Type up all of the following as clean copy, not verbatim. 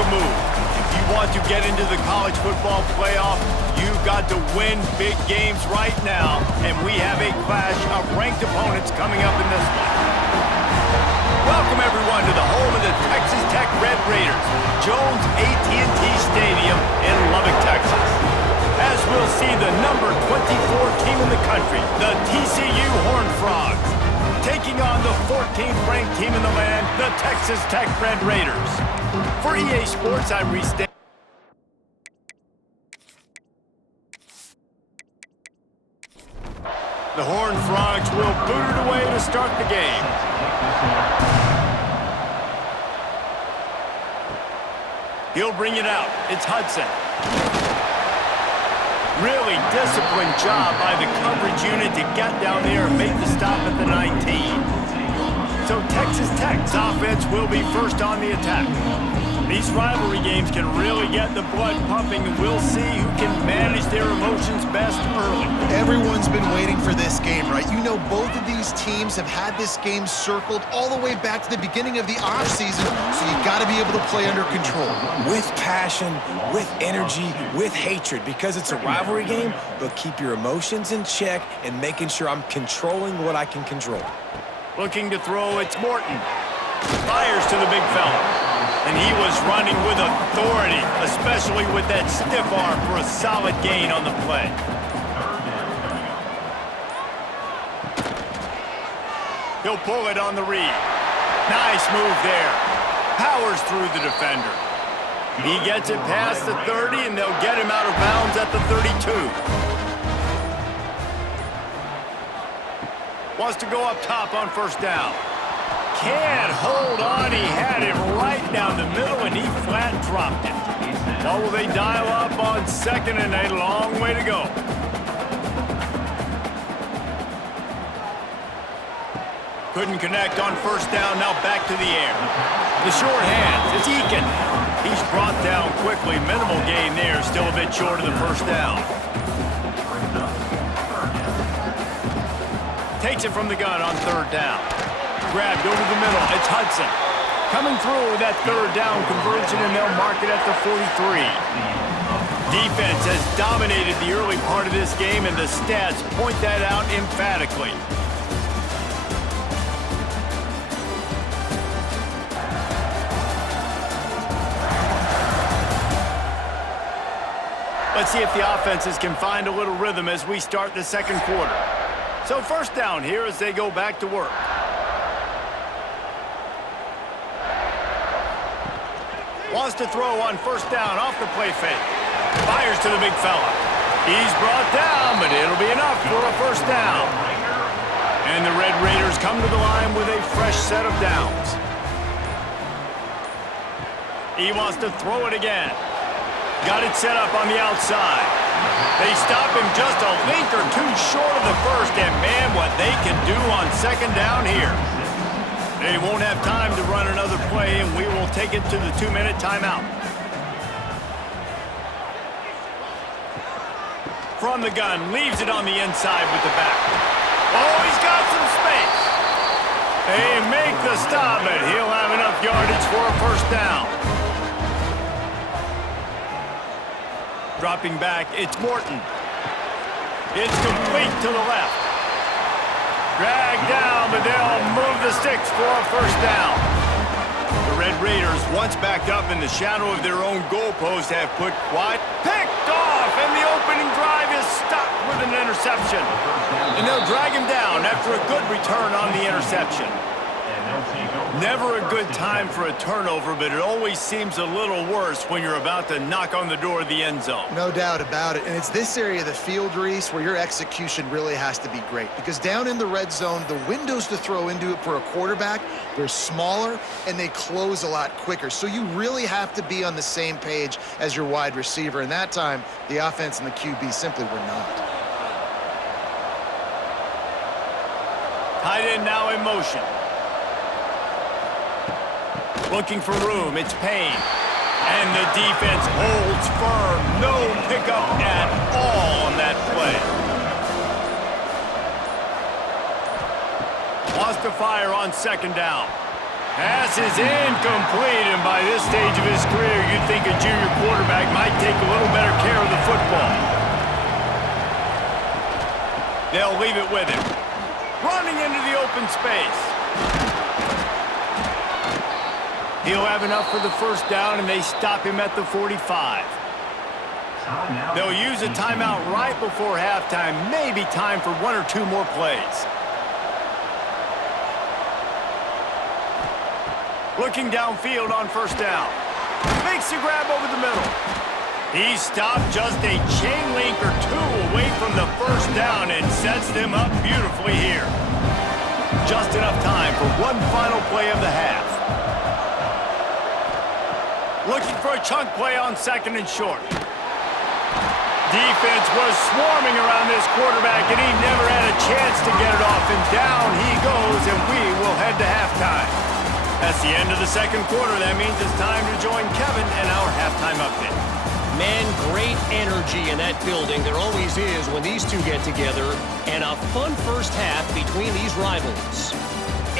a move. If you want to get into the college football playoff, you've got to win big games right now, and we have a clash of ranked opponents coming up in this one. Welcome, everyone, to the home of the Texas Tech Red Raiders, Jones AT&T Stadium in Lubbock, Texas. As we'll see the number 24 team in the country, the TCU Horned Frogs, taking on the 14th ranked team in the land, the Texas Tech Red Raiders. For EA Sports, I'm restating. The Horned Frogs will boot it away to start the game. He'll bring it out. It's Hudson. Really disciplined job by the coverage unit to get down there and make the stop at the 19. So Texas Tech's offense will be first on the attack. These rivalry games can really get the blood pumping, and we'll see who can manage their emotions best early. Everyone's been waiting for this game, right? You know, both of these teams have had this game circled all the way back to the beginning of the offseason, so you got to be able to play under control. With passion, with energy, with hatred, because it's a rivalry game, but keep your emotions in check and making sure I'm controlling what I can control. Looking to throw, it's Morton. Fires to the big fella. And he was running with authority, especially with that stiff arm for a solid gain on the play. He'll pull it on the read. Nice move there. Powers through the defender. He gets it past the 30, and they'll get him out of bounds at the 32. Wants to go up top on first down. Can't hold on. He had it right down the middle, and he flat dropped it. Well, will they dial up on second, and a long way to go. Couldn't connect on first down. Now back to the air. The short hands. It's Eakin. He's brought down quickly. Minimal gain there. Still a bit short of the first down. Takes it from the gun on third down. Grabbed over the middle. It's Hudson. Coming through with that third down conversion, and they'll mark it at the 43. Defense has dominated the early part of this game, and the stats point that out emphatically. Let's see if the offenses can find a little rhythm as we start the second quarter. So first down here as they go back to work. Wants to throw on first down off the play fake. Fires to the big fella. He's brought down, but it'll be enough for a first down. And the Red Raiders come to the line with a fresh set of downs. He wants to throw it again. Got it set up on the outside. They stop him just a link or two short of the first, and man, what they can do on second down here. They won't have time to run another play, and we will take it to the 2-minute timeout. From the gun, leaves it on the inside with the back. Oh, he's got some space. They make the stop, but he'll have enough yardage for a first down. Dropping back, it's Morton. It's complete to the left. Dragged down, but they'll move the sticks for a first down. The Red Raiders, once backed up in the shadow of their own goalpost, have put quite picked off, and the opening drive is stopped with an interception. And they'll drag him down after a good return on the interception. Never a good time for a turnover, but it always seems a little worse when you're about to knock on the door of the end zone. No doubt about it. And it's this area of the field, Reese, where your execution really has to be great. Because down in the red zone, the windows to throw into it for a quarterback, they're smaller and they close a lot quicker. So you really have to be on the same page as your wide receiver. And that time, the offense and the QB simply were not. Tight end now in motion. Looking for room, it's Payne. And the defense holds firm. No pickup at all on that play. Wants to fire on second down. Pass is incomplete, and by this stage of his career, you'd think a junior quarterback might take a little better care of the football. They'll leave it with him. Running into the open space. He'll have enough for the first down, and they stop him at the 45. They'll use a timeout right before halftime. Maybe time for one or two more plays. Looking downfield on first down. Makes the grab over the middle. He's stopped just a chain link or two away from the first down and sets them up beautifully here. Just enough time for one final play of the half. Looking for a chunk play on second and short. Defense was swarming around this quarterback, and he never had a chance to get it off. And down he goes, and we will head to halftime. That's the end of the second quarter. That means it's time to join Kevin and our halftime update. Man, great energy in that building. There always is when these two get together. And a fun first half between these rivals.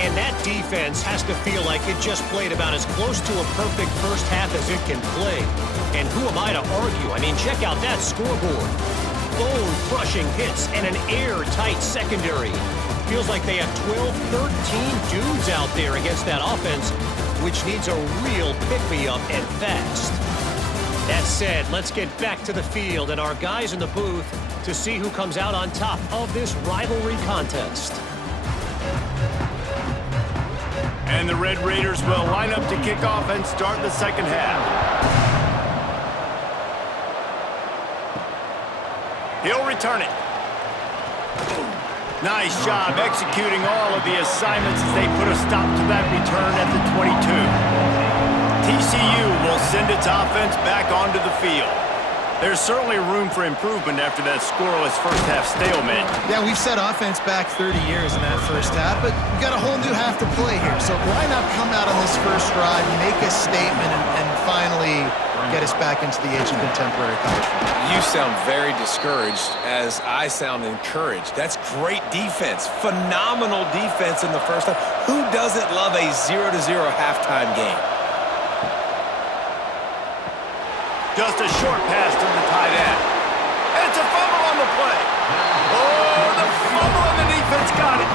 And that defense has to feel like it just played about as close to a perfect first half as it can play. And who am I to argue? I mean, check out that scoreboard. Bone-crushing hits and an airtight secondary. Feels like they have 12, 13 dudes out there against that offense, which needs a real pick-me-up and fast. That said, let's get back to the field and our guys in the booth to see who comes out on top of this rivalry contest. And the Red Raiders will line up to kick off and start the second half. He'll return it. Nice job executing all of the assignments as they put a stop to that return at the 22. TCU will send its offense back onto the field. There's certainly room for improvement after that scoreless first half stalemate. Yeah, we've set offense back 30 years in that first half, but we've got a whole new half to play here. So why not come out on this first drive, make a statement, and finally get us back into the age of contemporary college football? You sound very discouraged as I sound encouraged. That's great defense. Phenomenal defense in the first half. Who doesn't love a 0-0 halftime game? Just a short pass to the tight end. And it's a fumble on the play. Oh, the fumble and the defense got it.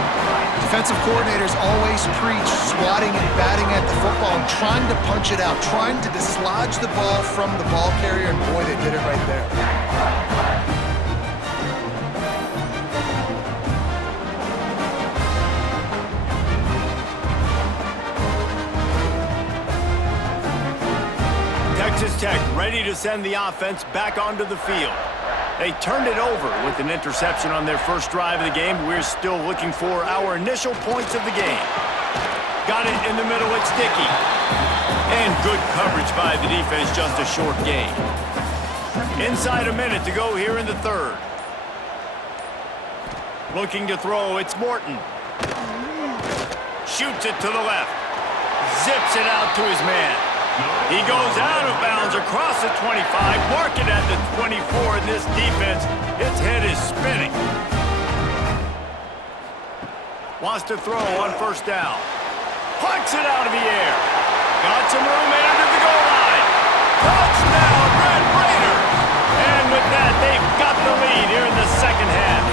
Defensive coordinators always preach swatting and batting at the football and trying to punch it out, trying to dislodge the ball from the ball carrier, and boy, they did it right there. Texas Tech ready to send the offense back onto the field. They turned it over with an interception on their first drive of the game. We're still looking for our initial points of the game. Got it in the middle, it's Dickey. And good coverage by the defense, just a short gain. Inside a minute to go here in the third. Looking to throw, it's Morton. Shoots it to the left. Zips it out to his man. He goes out of bounds across the 25, mark it at the 24, and this defense, its head is spinning. Wants to throw on first down. Plucks it out of the air. Got some room and under the goal line. Touchdown, Red Raiders! And with that, they've got the lead here in the second half.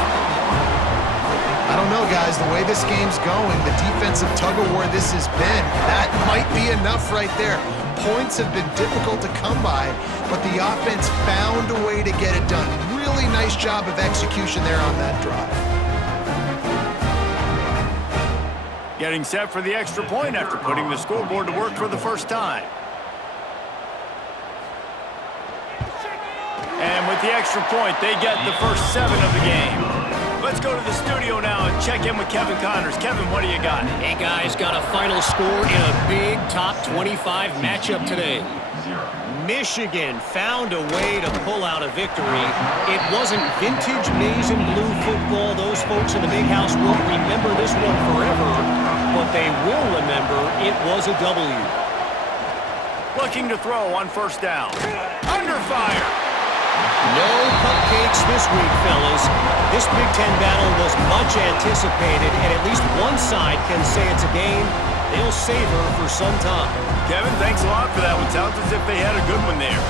I don't know, guys. The way this game's going, the defensive tug-of-war this has been, that might be enough right there. Points have been difficult to come by, but the offense found a way to get it done. Really nice job of execution there on that drive. Getting set for the extra point after putting the scoreboard to work for the first time. And with the extra point, they get the first 7 of the game. Let's go to the studio now and check in with Kevin Connors. Kevin, what do you got? Hey, guys, got a final score in a big top 25 matchup today. Michigan found a way to pull out a victory. It wasn't vintage maize and blue football. Those folks in the big house won't remember this one forever, but they will remember it was a W. Looking to throw on first down. Under fire. No cupcakes this week, fellas. This Big Ten battle was much anticipated, and at least one side can say it's a game They'll savor for some time. Kevin, thanks a lot for that one. Sounds as if they had a good one there.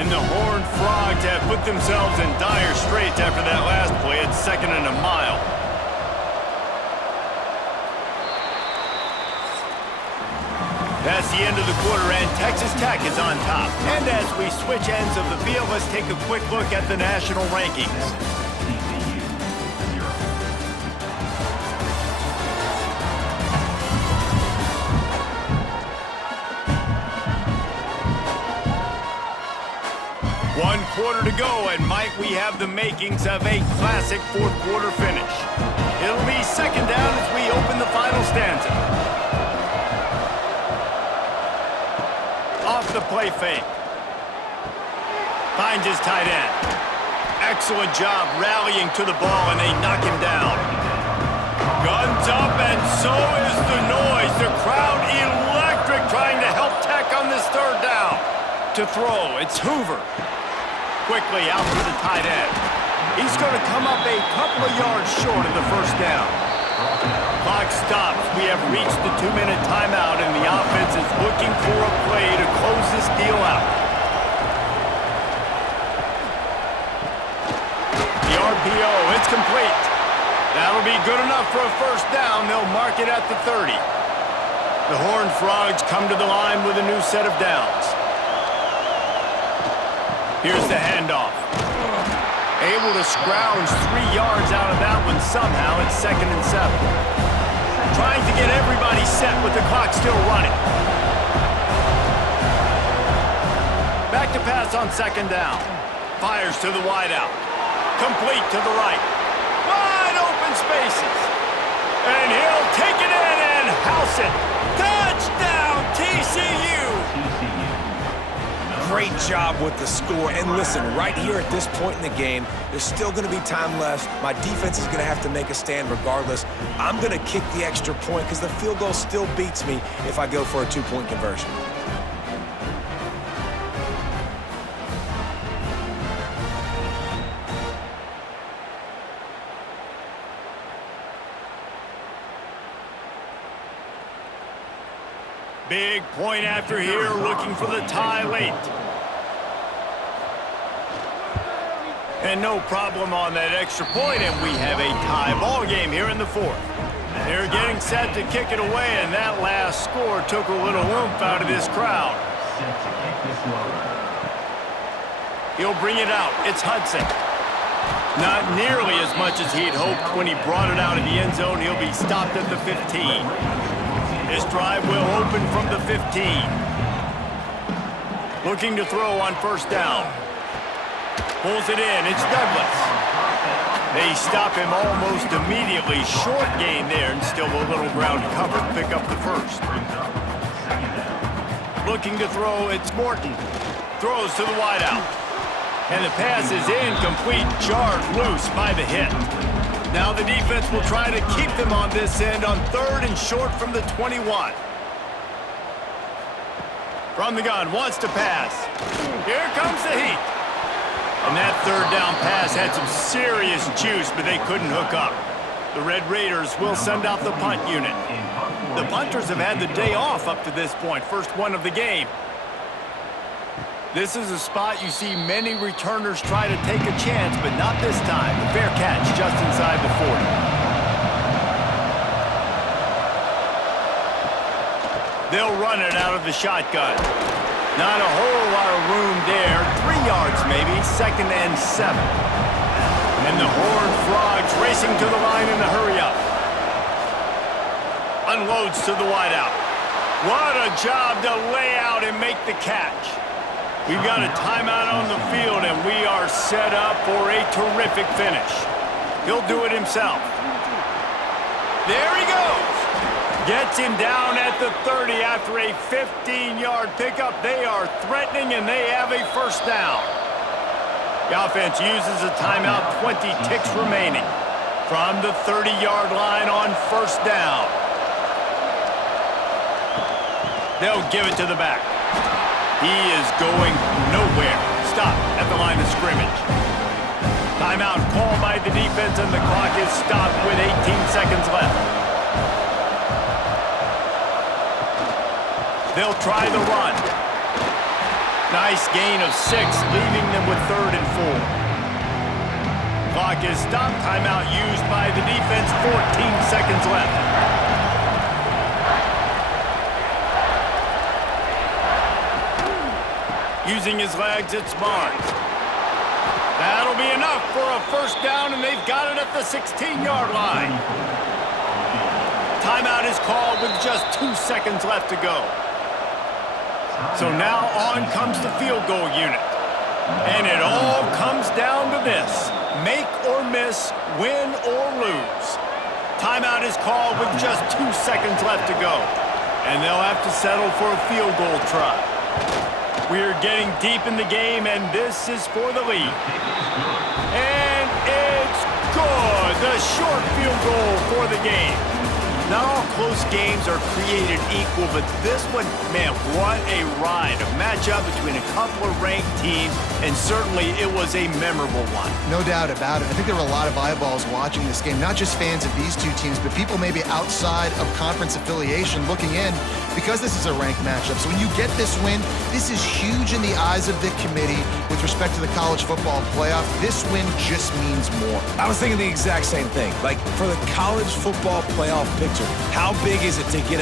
And the Horned Frogs have put themselves in dire straits after that last play at 2nd and a mile. That's the end of the quarter, and Texas Tech is on top. And as we switch ends of the field, let's take a quick look at the national rankings. TCU 0. One quarter to go, and might we have the makings of a classic fourth quarter finish. It'll be 2nd down as we open the final stanza. Off the play fake. Finds his tight end. Excellent job rallying to the ball, and they knock him down. Guns up, and so is the noise. The crowd electric trying to help Tech on this 3rd down. To throw, it's Hoover. Quickly out to the tight end. He's going to come up a couple of yards short of the 1st down. Clock stops. We have reached the 2-minute timeout, and the offense is looking for a play to close this deal out. The RPO, it's complete. That'll be good enough for a 1st down. They'll mark it at the 30. The Horned Frogs come to the line with a new set of downs. Here's the handoff. Able to scrounge 3 yards out of that one somehow. It's 2nd and 7. Trying to get everybody set with the clock still running. Back to pass on 2nd down. Fires to the wideout. Complete to the right. Wide open spaces. And he'll take it in and house it. Touchdown, TCU! Great job with the score. And listen, right here at this point in the game, there's still going to be time left. My defense is going to have to make a stand regardless. I'm going to kick the extra point because the field goal still beats me if I go for a 2-point conversion. Big point after here, looking for the tie late. And no problem on that extra point, and we have a tie ball game here in the 4th. They're getting set to kick it away, and that last score took a little oomph out of this crowd. Set to kick this one. He'll bring it out. It's Hudson. Not nearly as much as he'd hoped when he brought it out of the end zone. He'll be stopped at the 15. This drive will open from the 15. Looking to throw on 1st down. Pulls it in. It's Douglas. They stop him almost immediately. Short gain there, and still a little ground cover. Pick up the 1st. Looking to throw. It's Morton. Throws to the wideout. And the pass is incomplete. Jarred loose by the hit. Now the defense will try to keep them on this end on 3rd and short from the 21. From the gun, wants to pass. Here comes the heat. And that 3rd down pass had some serious juice, but they couldn't hook up. The Red Raiders will send out the punt unit. The punters have had the day off up to this point, first one of the game. This is a spot you see many returners try to take a chance, but not this time. The fair catch just inside the 40. They'll run it out of the shotgun. Not a whole lot of room there. 3 yards maybe, 2nd and 7. And the Horned Frogs racing to the line in the hurry up. Unloads to the wideout. What a job to lay out and make the catch. We've got a timeout on the field, and we are set up for a terrific finish. He'll do it himself. There he goes. Gets him down at the 30 after a 15-yard pickup. They are threatening, and they have a 1st down. The offense uses a timeout, 20 ticks remaining. From the 30-yard line on 1st down. They'll give it to the back. He is going nowhere. stop at the line of scrimmage. Timeout called by the defense, and the clock is stopped with 18 seconds left. They'll try the run. Nice gain of 6, leaving them with 3rd and 4. Clock is stopped. Timeout used by the defense. 14 seconds left. Using his legs, it's Barnes. That'll be enough for a first down, and they've got it at the 16-yard line. Timeout is called with just 2 seconds left to go. So now on comes the field goal unit. And it all comes down to this. Make or miss, win or lose. Timeout is called with just 2 seconds left to go. And they'll have to settle for a field goal try. We're getting deep in the game, and this is for the lead. And it's good. The short field goal for the game. Not all close games are created equal, but this one, man, what a ride. A matchup between a couple of ranked teams, and certainly it was a memorable one. No doubt about it. I think there were a lot of eyeballs watching this game, not just fans of these two teams, but people maybe outside of conference affiliation looking in because this is a ranked matchup. So when you get this win, this is huge in the eyes of the committee with respect to the college football playoff. This win just means more. I was thinking the exact same thing. Like, for the college football playoff picture, how big is it to get a